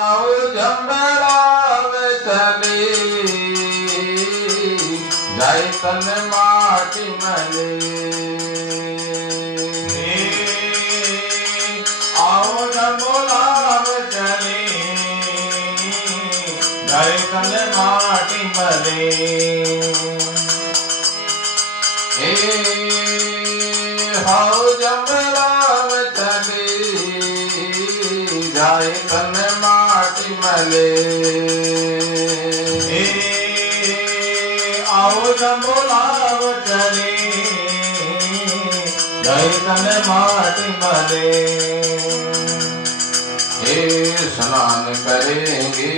आओ जंबराव चले जाय तन माटी मले आओ जंबराव चले जाय तन माटी मले आओ जंबराव चले जाय तन माटी मले आओ जंबोलाव चले जाय तन माटी मले स्नान करेंगे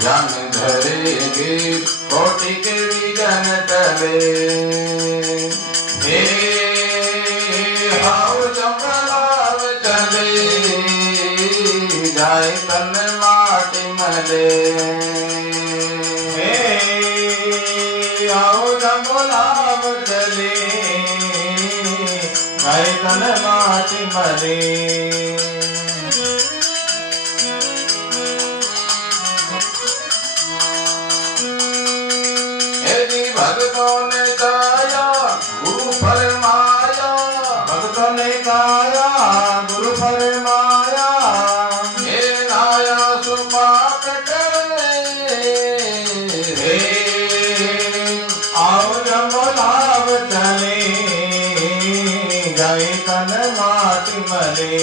ध्यान धरेंगे कोटि के विघ्न टले आओ जंबोलाव चले जाय तन माटी मले आओ जंबोलाव चले जाय तन माटी मले भक्तों ने गाया गुरु फरमाया भक्तों ने गाया गुरु फरमाया हे नाया सुपाप करे आओ जंबोलाव चले जाय तन माटी मले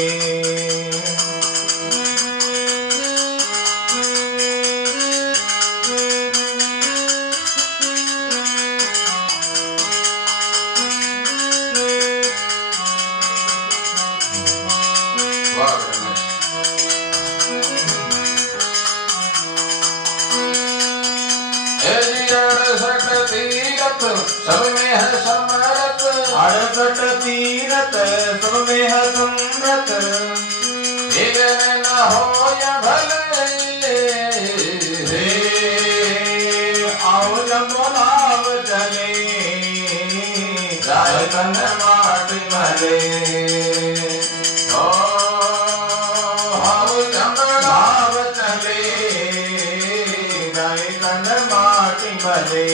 सब में है समरथ 68 तीरथ सब में है समरथ विघ्न न हो या भले आओ जंबोलाव चले जाय तन माटी मले आओ जंबोलाव चले जाय तन माटी मले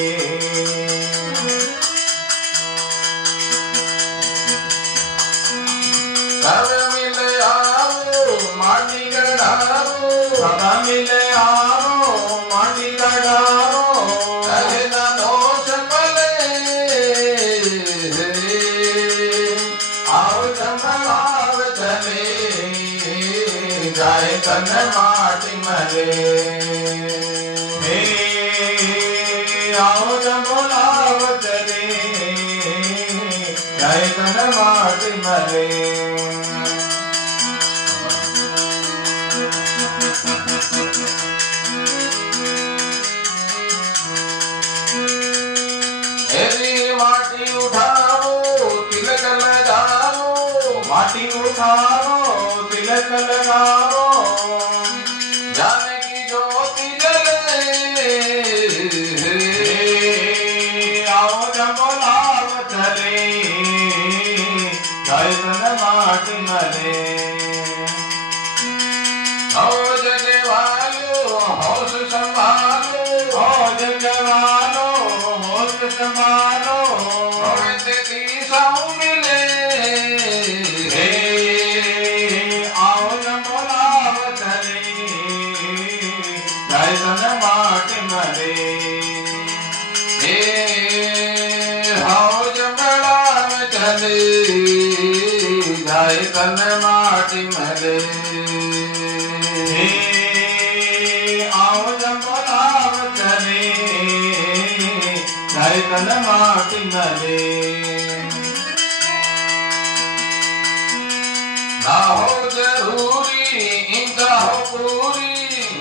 सब मिले आओ माटी गढ़ाओ सब मिले आओ माटी गढ़ाओ कहे न दोष पले आओ जंबोलाव चले जाय तन माटी मले आओ जंबोलाव चले जाय तन माटी मले माटी उठाओ तिलक लगाओ माटी उठाओ तिलक लगाओ जाने की ज्योति जले आओ जंबोलाव चले जाय तन माटी मले ओ जगे वालो होश संभालो ओ जगे वालो होश संभालो मिले आओ जंबोलाव चले जाय तन माटी मले आओ जंबोलाव चले जाय तन माटी मले आओ जंबोलाव चले जाय तन माटी मले ना हो जरूरी इनका हो पूरी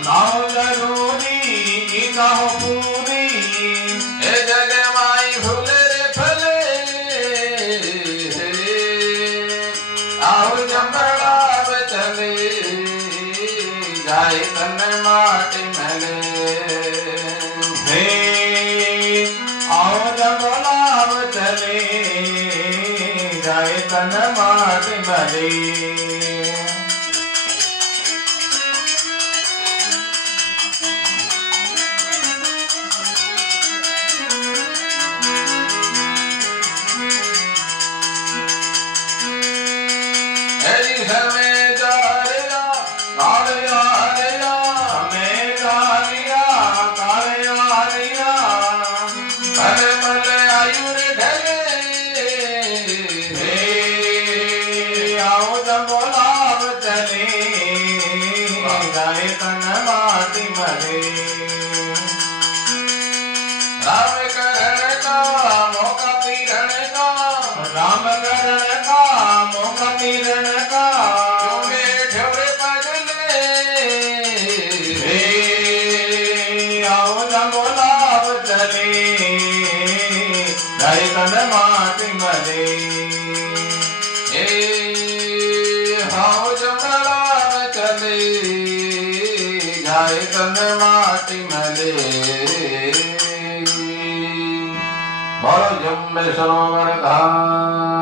ना हो जरूरी इनका हो पूरी ए जगह माई भूले रे फले आओ जंबोलाव चले जाय तन माटी मले आओ जंबोलाव चले जाय तन माटी मले तन माटी मले राम करण का मौका तीरण का राम करण का मौका तीरण का चुमे ठेवरे पगले आओ न बोलाव चले जाए तन माटी मले हाओ जमलाव चले जाए तन माटी मले बोलो जम्बे सरोवर धाम।